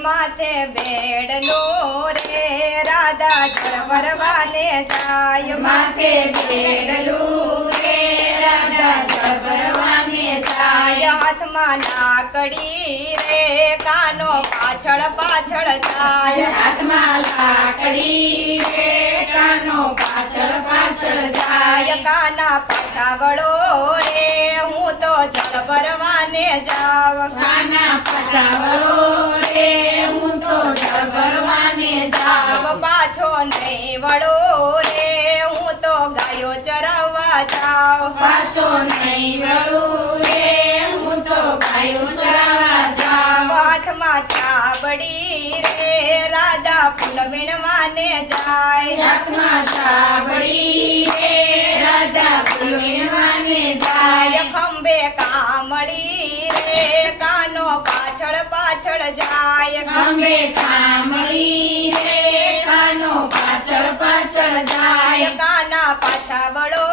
माथे बेडलो रे राधा जल भरवाने जाय माथे बेडलो रे राधा जल भरवाने जाय हाथ में लाकड़ी रे कानो पाछड़ पाछड़ जाय हाथ में लाकड़ी रे कानो पाछड़ पाछड़ जाय काना पाछा वड़ो रे हूँ तो जल भरवाने जाव काना पाछा वड़ो रे हूँ तो जल भरवाने जाव पाछो नहीं वड़ो रे हूँ तो गायो चरावा जाव पाछो नहीं वड़ो रे हूँ तो गायो चरावा जाव हाथ में छाबड़ी रे राधा फूल वीणवाने जाय हाथ में छाबड़ी रे राधा फूल वीणवाने जाय खंबे कामड़ी रे कानो पाछड़ पाछड़ जाय खंबे कामड़ी रे कानो पाछड़ पाछड़ जाय काना पाछा वड़ो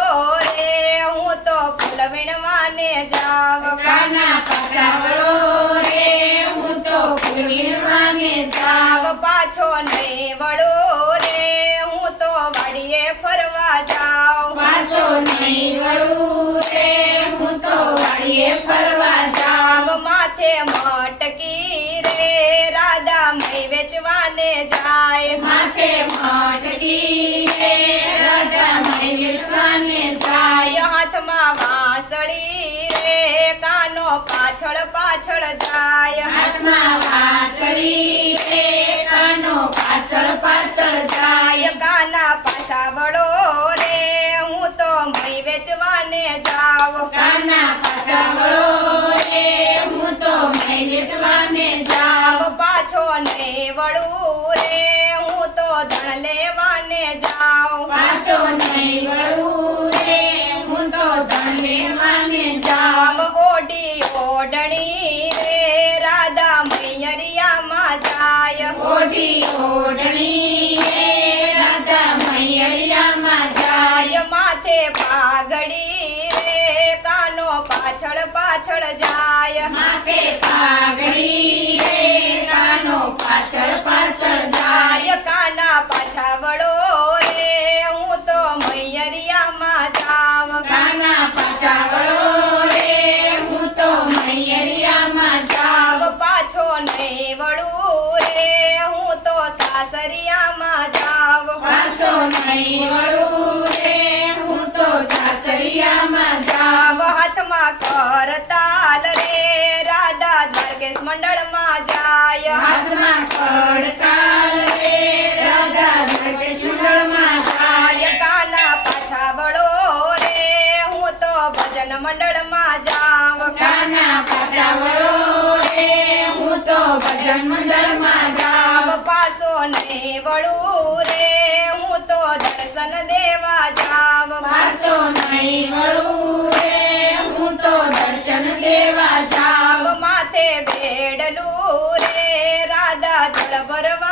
रे हूँ तो फूल वीणवाने जाव काना पाछा वड़ो रे हूँ तो फूल वीणवाने जाव पाछो नहीं वड़ो रे हूँ तो वाड़िए फरवा जाव पाछो नहीं वड़ो रे हूँ तो वाड़िए फरवा जाव माथे मटकी रे राधा मई वेचवाने जाय माथे मटकी रे राधा मई वेचवाने जाय हाथ में वासड़ी रे कानो पाछड़ पाछड़ जाय हाथ में वासड़ी रे कानो पाछड़ पाछड़ जाय काना पाछा वड़ो रे हूँ तो मई वेचवाने जाव काना पाछा वड़ो रे हूँ तो मई वेचवाने जाव पाछो नहीं वड़ू रे हूँ तो धन लेवाने जाव पाछो नहीं वड़ू रे हूँ तो धन लेवाने जाव ओडी ओडणी रे राधा मैयरिया मा जाय ओढ़ी ओढ़नी रे राधा मैयरिया मा जाय माथे पागड़ी रे कानो पाछड़ पाछड़ जाय माथे पागड़ी रे कानो पाछड़ पाछड़ जाय काना पाछा वड़ो रे हूँ तो मैयरिया मा जाव काना पाछा वड़ो रे हूँ तो मैयरिया मा जाव पाछो नहीं वड़ू रे हूँ तो सासरिया मा जाव पाछो नहीं वड़ू रे हूँ तो सासरिया मा जाव हाथ में करताल रे राधा दरवेश मंडल मा जाय हाथ में खड़काल रे राधा दरवेश मंडल मा जाय काना पाछा वड़ो रे हूँ तो भजन मंडल मा जाव काना पाछा वड़ो रे हूँ तो भजन मंडल मा जाव पासो नहीं वड़ू रे हूँ तो दर्शन देवा जाव पाछो नहीं वड़ू रे हूँ तो दर्शन देवा जाव माथे बेडलू रे राधा जल भरवा